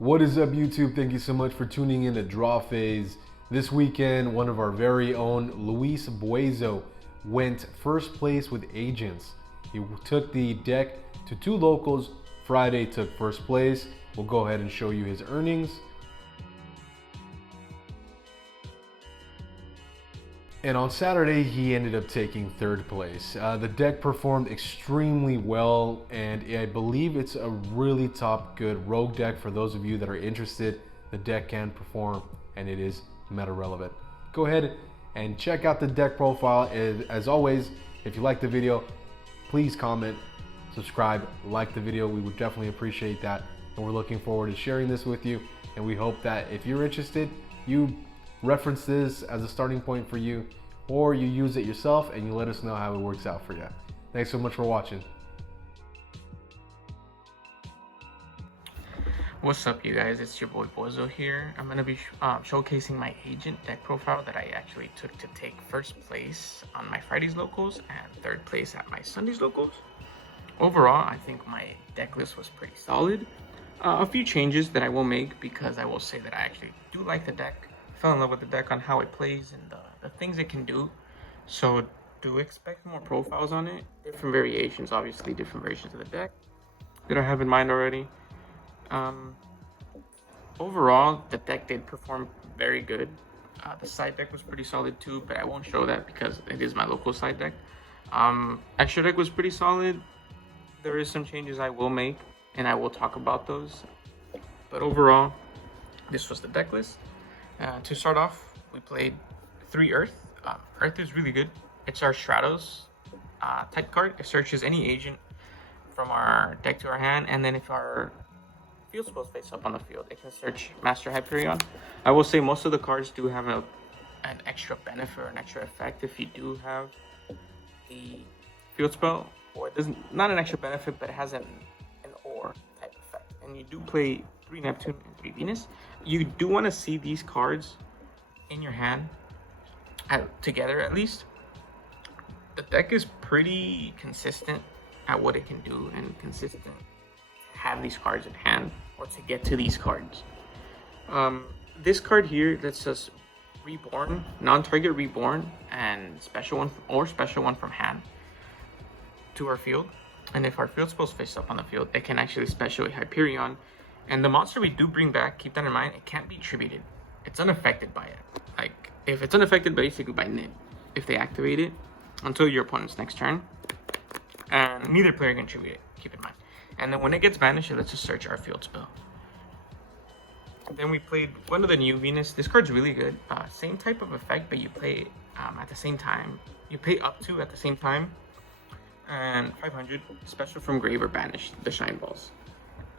What is up, YouTube? Thank you so much for tuning in to Draw Phase. This weekend, one of our very own, Luis Buezo, went first place with Agents. He took the deck to two locals. Friday took first place. We'll go ahead and show you his earnings. And on Saturday, he ended up taking third place. The deck performed extremely well, and I believe it's a really top good rogue deck. For those of you that are interested, the deck can perform, and it is meta relevant. Go ahead and check out the deck profile. As always, if you like the video, please comment, subscribe, like the video. We would definitely appreciate that, and we're looking forward to sharing this with you. And we hope that if you're interested, you reference this as a starting point for you, or you use it yourself and you let us know how it works out for you. Thanks so much for watching. What's up, you guys? It's your boy Buezo here. I'm going to be showcasing my agent deck profile that I actually took to take first place on my Fridays locals and third place at my Sundays locals. Overall, I think my deck list was pretty solid. A few changes that I will make, because I will say that I actually do like the deck. Fell in love with the deck on how it plays and the things it can do. So do expect more profiles on it. Different variations, obviously different versions of the deck that I have in mind already. Overall, the deck did perform very good. The side deck was pretty solid too, but I won't show that because it is my local side deck. Extra deck was pretty solid. There is some changes I will make, and I will talk about those. But overall, this was the deck list. To start off, we played 3 Earth. Earth is really good. It's our Stratos type card. It searches any agent from our deck to our hand, and then if our field spells face up on the field, it can search Master Hyperion. I will say most of the cards do have an extra benefit or an extra effect if you do have the field spell, or it doesn't, not an extra benefit, but it has an or type effect. And you do play 3 Neptune and 3 Venus. You do want to see these cards in your hand together at least. The deck is pretty consistent at what it can do, and consistent to have these cards in hand or to get to these cards. This card here lets us reborn, non-target reborn, and special one from hand to our field. And if our field spells face up on the field, it can actually special Hyperion. And the monster we do bring back, keep that in mind, it can't be tributed. It's unaffected by it. Like, if it's unaffected basically by Nib, if they activate it until your opponent's next turn. And neither player can tribute it, keep in mind. And then when it gets banished, it lets us search our field spell. Then we played one of the new Venus. This card's really good. Same type of effect, but you play at the same time. You pay up to at the same time. And 500, special from grave or banish the Shine Balls.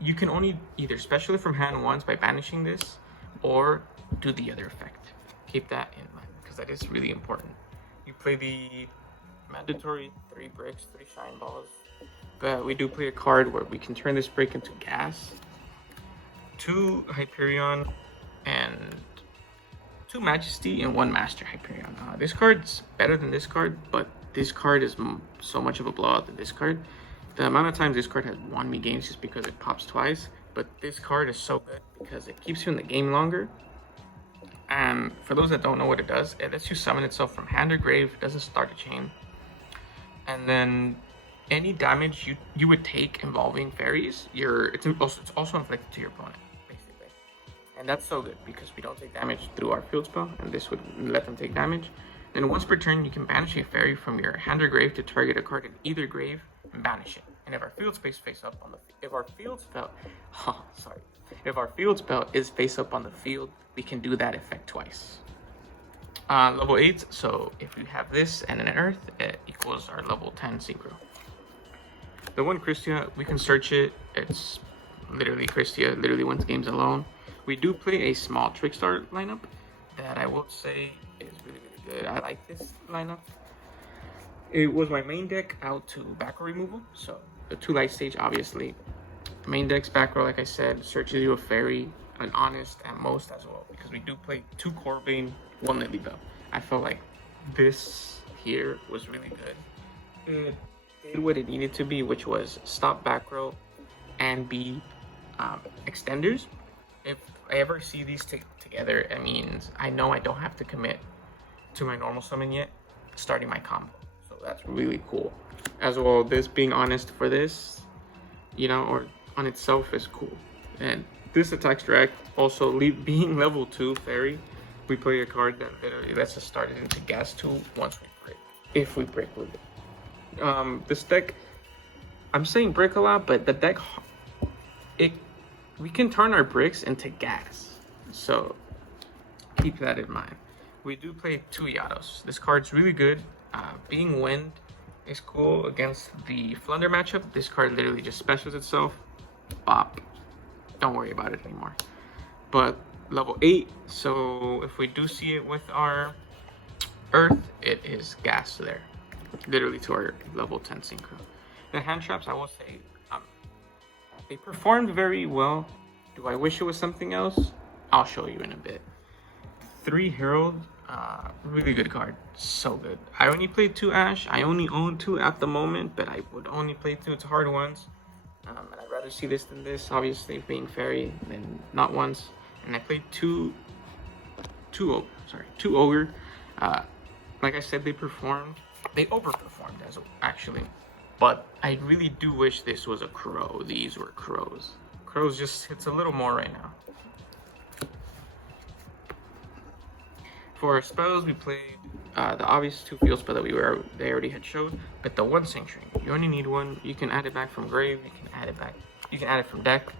You can only either special it from hand once by banishing this, or do the other effect. Keep that in mind, because that is really important. You play the mandatory 3 bricks, 3 Shine Balls. But we do play a card where we can turn this brick into gas, 2 Hyperion, and 2 Majesty, and 1 Master Hyperion. This card's better than this card, but this card is so much of a blowout than this card. The amount of times this card has won me games just because it pops twice, but this card is so good because it keeps you in the game longer. And for those that don't know what it does, it lets you summon itself from hand or grave. It doesn't start a chain. And then any damage you would take involving fairies, it's also inflicted to your opponent, basically. And that's so good because we don't take damage through our field spell, and this would let them take damage. Then once per turn, you can banish a fairy from your hand or grave to target a card in either grave and banish it. And if our field spell is face up on the field, we can do that effect twice. Level 8, so if you have this and an Earth, it equals our level 10 Synchro. The one Christia, we can search it. It's literally Christia, literally wins games alone. We do play a small Trickstar lineup that I will say is really, really good. I like this lineup. It was my main deck out to back row removal, so the 2 light stage, obviously. Main deck's back row, like I said, searches you a fairy, an honest at most as well, because we do play 2 Corbane, 1 Lily Bell. I felt like this here was really good. It did what it needed to be, which was stop back row and be extenders. if I ever see these together, it means I know I don't have to commit to my normal summon yet, starting my combo. So that's really cool. As well, this being honest for this, you know, or on itself is cool. And this attacks direct. Also, being level 2 fairy, we play a card that literally lets us start it into gas 2 once we break. If we break with it. This deck, I'm saying break a lot, but the deck, we can turn our bricks into gas. So keep that in mind. We do play 2 Yados. This card's really good. Being wind is cool against the Flunder matchup. This card literally just specials itself. Bop. Don't worry about it anymore. But level 8, so if we do see it with our Earth, it is gas there. Literally to our level 10 synchro. The hand traps, I will say, they performed very well. Do I wish it was something else? I'll show you in a bit. 3 Herald, really good card. So good. I only played 2 Ash. I only own 2 at the moment, but I would only play 2 to hard ones. And I'd rather see this than this, obviously, being fairy, than not once. And I played 2 Ogre. Like I said, they overperformed actually. But I really do wish this was a crow. These were crows. Crows just hits a little more right now. For our spells, we played the obvious 2 field spell that they already had showed, but the 1 Sanctuary. You only need 1. You can add it back from grave. You can add it from deck.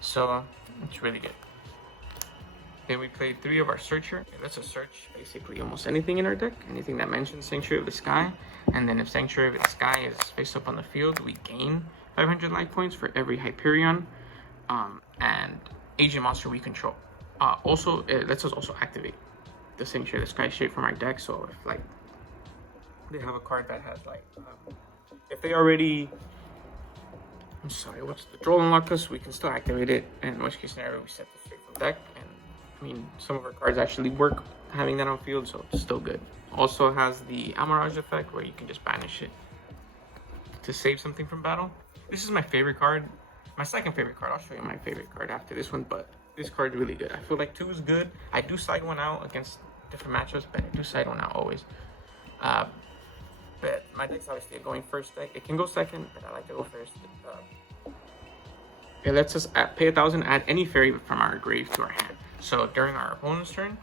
So it's really good. Then we played 3 of our Searcher. It lets us search basically almost anything in our deck, anything that mentions Sanctuary of the Sky. And then if Sanctuary of the Sky is face up on the field, we gain 500 life points for every Hyperion and agent monster we control. Also, it lets us also activate the Sanctuary of the Sky shape from our deck. So if like they have a card that has like, if they already, I'm sorry, what's the draw unlock us, we can still activate it. And in worst case scenario, we set the straight from deck. And I mean, some of our cards actually work having that on field, so it's still good. Also has the Amarage effect where you can just banish it to save something from battle. This is my favorite card. My second favorite card. I'll show you my favorite card after this one, but this card is really good. I feel like 2 is good. I do side 1 out against different matchups, but I do side 1 out always. But my deck's obviously a going first deck. It can go second, but I like to go first. It lets us pay 1,000, add any fairy from our grave to our hand. So during our opponent's turn,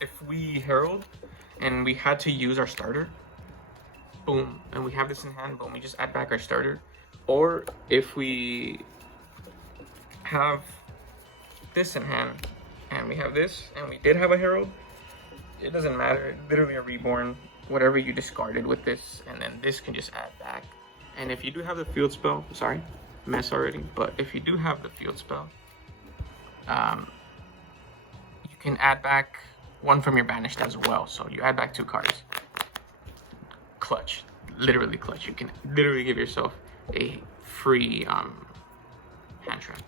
if we herald and we had to use our starter, boom, and we have this in hand, boom, we just add back our starter. Or if we have this in hand and we have this and we did have a herald, it doesn't matter, literally a reborn, whatever you discarded with this, and then this can just add back. And if you do have the field spell, sorry, mess already, but if you do have the field spell, you can add back 1 from your banished as well. So you add back 2 cards. Clutch, literally clutch. You can literally give yourself a free hand trap.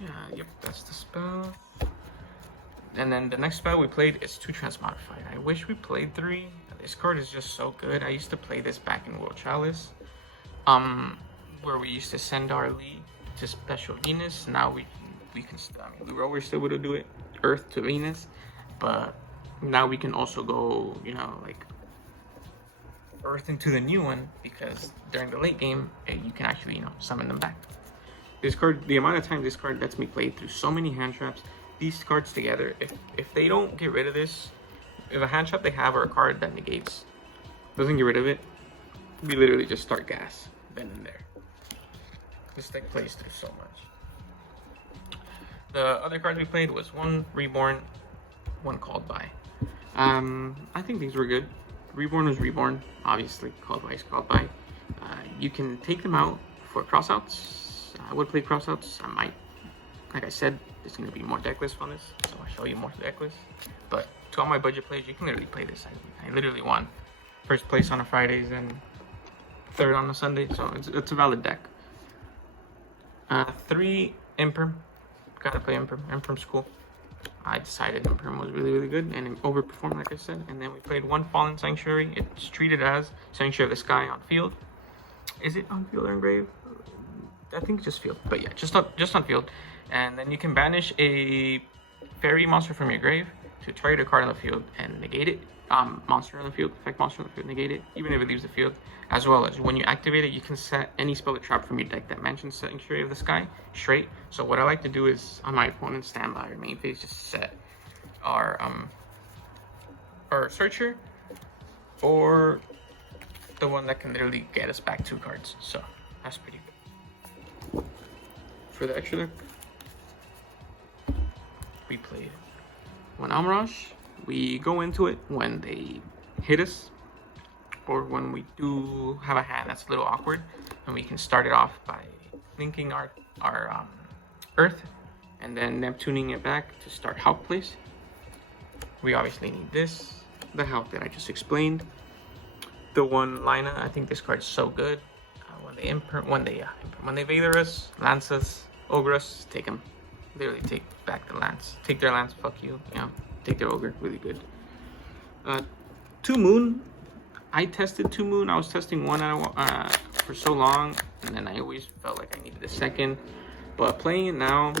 Yeah, yep, that's the spell. And then the next spell we played is 2 Transmodified. I wish we played 3. This card is just so good. I used to play this back in World Chalice, where we used to send our lead to Special Venus. Now we can still, I mean, we were always still able to do it, Earth to Venus, but now we can also go, you know, like Earth into the new one, because during the late game, you can actually, you know, summon them back. This card, the amount of time this card lets me play through so many hand traps, these cards together, if they don't get rid of this, if a hand trap they have or a card that negates doesn't get rid of it, we literally just start gas then and there. This deck plays through so much. The other cards we played was 1 Reborn, 1 Called By. I think these were good. Reborn was Reborn, obviously. Called By is Called By. You can take them out for crossouts. I would play crossouts. I might. Like I said, there's going to be more deck lists on this, so I'll show you more deck lists. But to all my budget players, you can literally play this. I literally won 1st place on a Fridays and 3rd on a Sunday, so it's a valid deck. 3 Imperm. Gotta play Imperm. Imperm's cool. I decided Imperm was really, really good, and it overperformed, like I said. And then we played 1 Fallen Sanctuary. It's treated as Sanctuary of the Sky on field. Is it on field or in grave? I think just field, but yeah, just on field. And then you can banish a fairy monster from your grave to target a card on the field and negate it. Monster on the field, effect monster on the field, negate it, even if it leaves the field. As well as when you activate it, you can set any spell or trap from your deck that mentions Sanctuary of the Sky straight. So what I like to do is on my opponent's standby or main phase, just set our searcher or the one that can literally get us back 2 cards. So that's pretty good. For the extra deck, we played one Almirage. We go into it when they hit us, or when we do have a hand that's a little awkward, and we can start it off by linking our Earth, and then Neptuning it back to start Hulk place. We obviously need this, the Hulk that I just explained. The one Lina, I think this card is so good. When they Vader us, lance us, ogre us, take them. Literally take back the lance. Take their lance, fuck you. Yeah, take their ogre, really good. 2 Moon. I tested 2 Moon. I was testing one for so long, and then I always felt like I needed a second. But playing it now,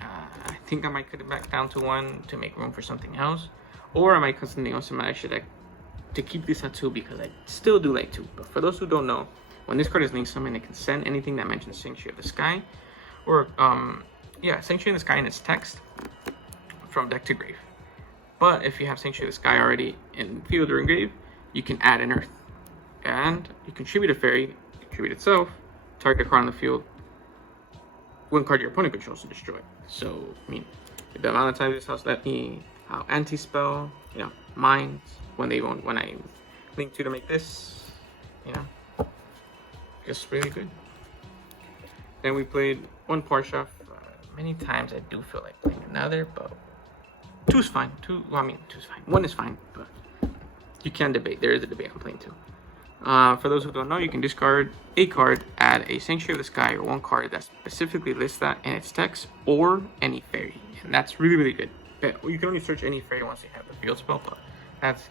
I think I might cut it back down to 1 to make room for something else, or I might cut something else in my extra deck to keep this at 2 because I still do like 2. But for those who don't know, when this card is linked summon, it can send anything that mentions Sanctuary of the Sky, or Sanctuary of the Sky in its text from deck to grave. But if you have Sanctuary of the Sky already in field or in grave, you can add an Earth, and you contribute a fairy, contribute itself, target a card on the field, 1 card your opponent controls to destroy. So, I mean, the amount of times this house let me anti-spell, mines, when I link 2 to make this, just really good. Then we played 1 Parshav. Many times I do feel like playing another, but 2 is fine. 2 is fine. 1 is fine, but you can debate. There is a debate on playing 2. For those who don't know, you can discard a card, add a Sanctuary of the Sky or 1 card that specifically lists that in its text, or any fairy, and that's really, really good. But you can only search any fairy once you have the field spell, but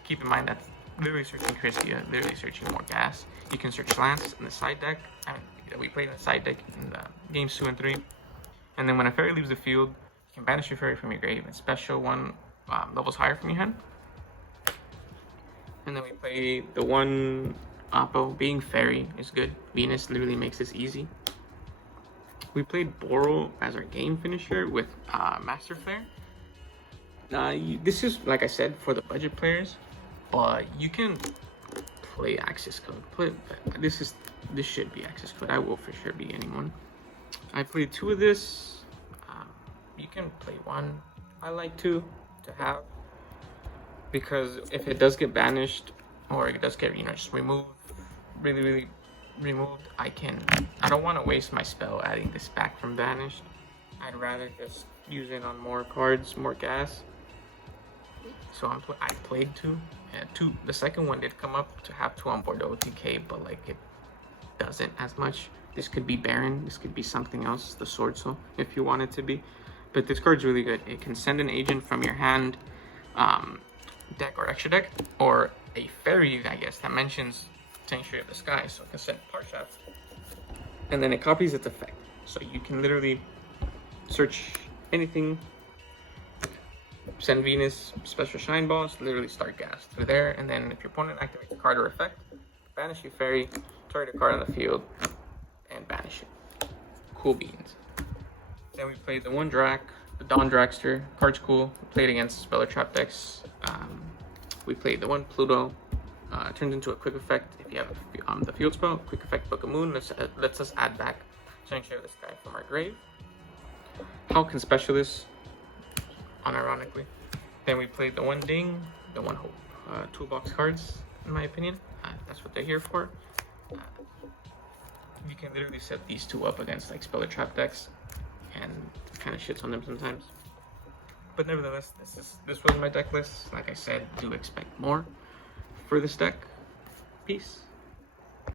keep in mind that's literally searching Christia, literally searching more gas. You can search Lance in the side deck. We played in the side deck in the games 2 and 3. And then when a fairy leaves the field, you can banish your fairy from your grave and special 1 levels higher from your hand. And then we play the 1 Oppo. Being fairy is good. Venus literally makes this easy. We played Boral as our game finisher with Master Flare. This is, like I said, for the budget players, but you can play Access Code. This should be Access Code. I will for sure be getting 1. I played 2 of this. You can play 1. I like 2 to have, because if it does get banished or it does get just removed, really removed, I don't want to waste my spell adding this back from banished. I'd rather just use it on more cards, more gas. So I played 2. And 2. The second one did come up to have 2 on board OTK, but like it doesn't as much. This could be Baron. This could be something else. The Sword Soul, if you want it to be. But this card's really good. It can send an agent from your hand, deck or extra deck, or a fairy, I guess, that mentions Sanctuary of the Sky. So it can send Parshav, and then it copies its effect. So you can literally search anything, send Venus, special Shine Balls, literally start gas through there. And then if your opponent activates a card or effect, banish your fairy, target a card on the field, and banish it. Cool beans. Then we played the 1 Drac, the Dawn Dragster. Card's cool. We played against Spell or Trap decks. We played the 1 Pluto. Turns into a quick effect if you have the field spell. Quick effect Book of Moon lets us add back Sanctuary of the Sky from our grave. Hulk can specialist, unironically. Then we played the 1 Ding, the 1 Hope. Toolbox cards, in my opinion. That's what they're here for. You can literally set these 2 up against like Spell or Trap decks, and kind of shits on them sometimes. But nevertheless, this was my deck list. Like I said, do expect more for this deck. Peace.